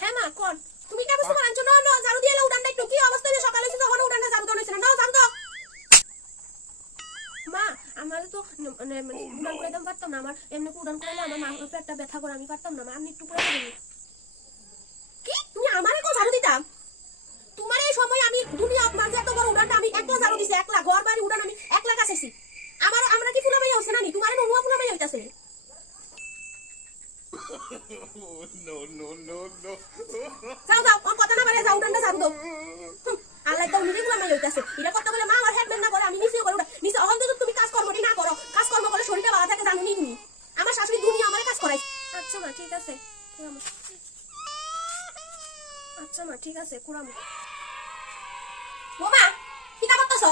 হ্যাঁ মা তুমি একটু। কি অবস্থা হয়েছে সকালে এসে তখন উঠানটা ঝাড়ু দেওয়া হয়েছে না ঝাড়ু দাও মা আমার তো মানে মানে উড়ান করে আমার পেটটা ব্যথা করে, আমি পারতাম না, মা। আমি একটু করে দেবেন কি তুমি আমারে কো ঝাড়ু দিতাম তোমার এই সময় আমি দুনিয়া মাঝে এত বড় উড়ানটা আমি একলা ঝাড়ু দিছি একলা ঘর বাড়ি উড়ান আমি একলা কাছেছি আমার আমরা কি ফুলা মাইয়া হচ্ছে না নি তোমার নুয়া ফুলা মাইয়া হইতাছে no, no, no, no. যাও যাও আমার কথা না বাড়ে যাও উড়ানটা ঝাড়ু দাও আল্লাহ তো নিজে ফুলা মাইয়া হইতাছে এটা কথা বলে মা আমার হেডম্যান না করে আমি নিচে করে উঠা নিচে অহন থেকে তুমি কাজ কর্মটি না করো? কাজ কর্ম করলে শরীরটা ভালো থাকে জানো নি? তুমি আমার শাশুড়ি দুনিয়া আমারে কাজ করাই আচ্ছা মা ঠিক আছে। আচ্ছা মা ঠিক আছে কুড়ামো। বোমা কি কা করতেছ?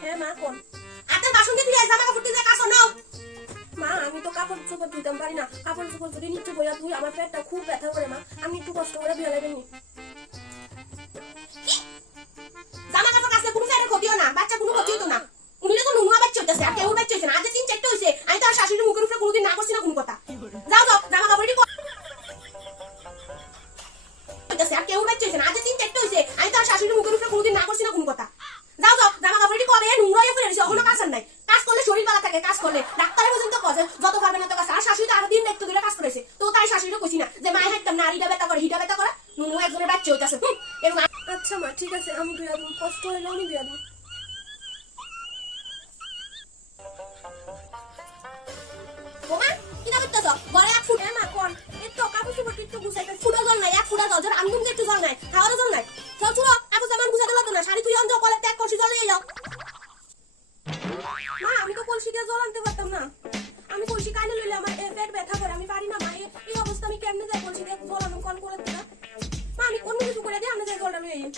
হ্যাঁ মা কোন? চোপড় ধুইতাম পারি না। কাপড় চোপড় যদি নিচে বইয়া তুই আমার পেটটা খুব ব্যথা করে, মা, আমি একটু কষ্ট করে ধুয়ে লাগেন কজে যত পারবে না তো কাজ আর শাশুড়ি তো আরও দিন দেখতে কাজ করেছে। তো তাই শাশুড়িটা কইছি না যে মায়ের হাঁটতাম না হিটা ব্যথা করে হিটা ব্যথা করে নুনু একজনের বাচ্চা হইতাছে। এরকম আচ্ছা মা ঠিক আছে আমি দুয়া দিন কষ্ট হইল আমি দুয়া জল নাই আমি একটু জল নাই খাওয়ারও জল নাই। চল চুলো কাপড় জামান গুছাতে লাগতো না। শাড়ি তুই কলে ত্যাগ করছি জল নিয়ে যাও মা আমি তো কলসি দিয়ে জল আনতে পারতাম না। আমি কলসি কানে লইলে আমার এ, পেট ব্যথা করে আমি পারি না মা এই অবস্থা আমি কেমনে যাই কলসি দিয়ে জল আনুন কল করে দিলা মা আমি অন্য কিছু করে দিই আমি যাই জলটা লইয়ে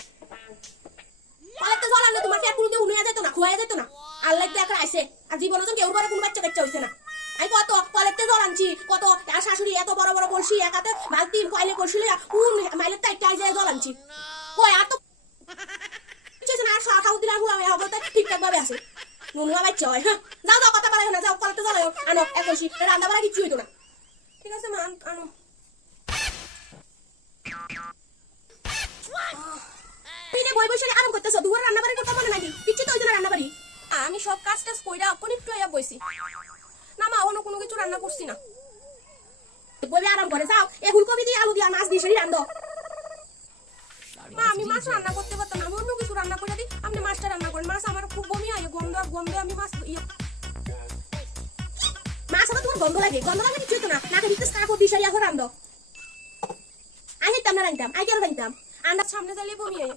কলেতে জল আনলে তোমার পেট পুরো উনুয়া যেত না খুয়াই যেত না। আল্লাহ এখন আইছে আর জীবন কেউ করে কোনো বাচ্চা কাচ্চা হইছে না। আমি কত কলেতে জল আনছি কত শাশুড়ি এত বড় বড় কলসি একাতে বালতি কয়লে কলসি কোন মাইলের তাই টাই যায় জল আনছি। কই আর তো আর খাও দিলাম ঠিকঠাক ভাবে আছে। নুনুয়া বাচ্চা হয়? হ্যাঁ যাও যাও, কথা বলা না, যাও কলেতে জল আনো আনো এক রান্না বাড়া কিছু হইতো না। ঠিক আছে, মা, আনো। পিনে বই বসে আরাম করতেছো দুপুরে রান্না বাড়ি করতে মনে নাকি কিচ্ছু তো না রান্না বাড়ি। আমি সব কাজ টাজ কইরা এখন একটু আইয়া বইছি। না, মা, অন্য কোনো কিছু রান্না করছি না। বলে আরাম করে, যাও এ ফুলকপি দিয়ে আলু দিয়ে মাছ দিয়ে সেটি রান্ধো। মা, আমি মাছ রান্না করতে পারতাম না গন্ধ আমি মাছ মাছ আমার তোমার গন্ধ লাগে গন্ধ লাগে কিছু না নাকে ভিতরে কাপড় দিয়ে সারি এখন রান্ধো আই হেতাম না রান্তাম আই কেন রান্তাম আন্ডার সামনে জ্বালিয়ে বমি হয়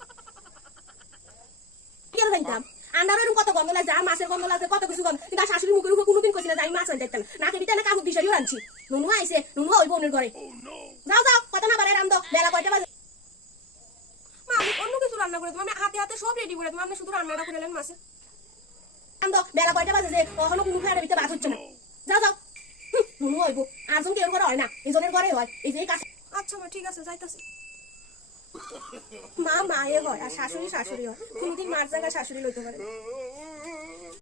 কেন রান্তাম আন্ডার এরকম কত গন্ধ লাগে? আর মাছের গন্ধ লাগে কত কিছু গন্ধ কিন্তু শাশুড়ি মুখের উপর কোনোদিন কইছি না আমি মাছ রান্তে না নাকে ভিতরে কাপড় দিয়ে সারিও রাঁধছি নুনু আইছে নুনু ওই বোনের ঘরে যাও যাও কথা না বাড়ায় রান্ধো বেলা কয়টা বাজে। মা আমি অন্য কিছু রান্না করে দেবো। আমি হাতে হাতে সব রেডি করে দেবো। আপনি শুধু রান্নাটা করে নেন মাছে। রান্ধো বেলা কয়টা বাজে যে কখনো কোনো ফেয়ারের ভিতরে বাস হচ্ছে না। যাও নুনু হইব। আরজন কেউ ঘরে হয় না এজনের ঘরে হয় এই যে কাজ আচ্ছা মা ঠিক আছে যাইতাছি। মা মায়ে হয় আর শাশুড়ি শাশুড়ি হয়। কোনোদিন মার জায়গায় শাশুড়ি লইতে পারে।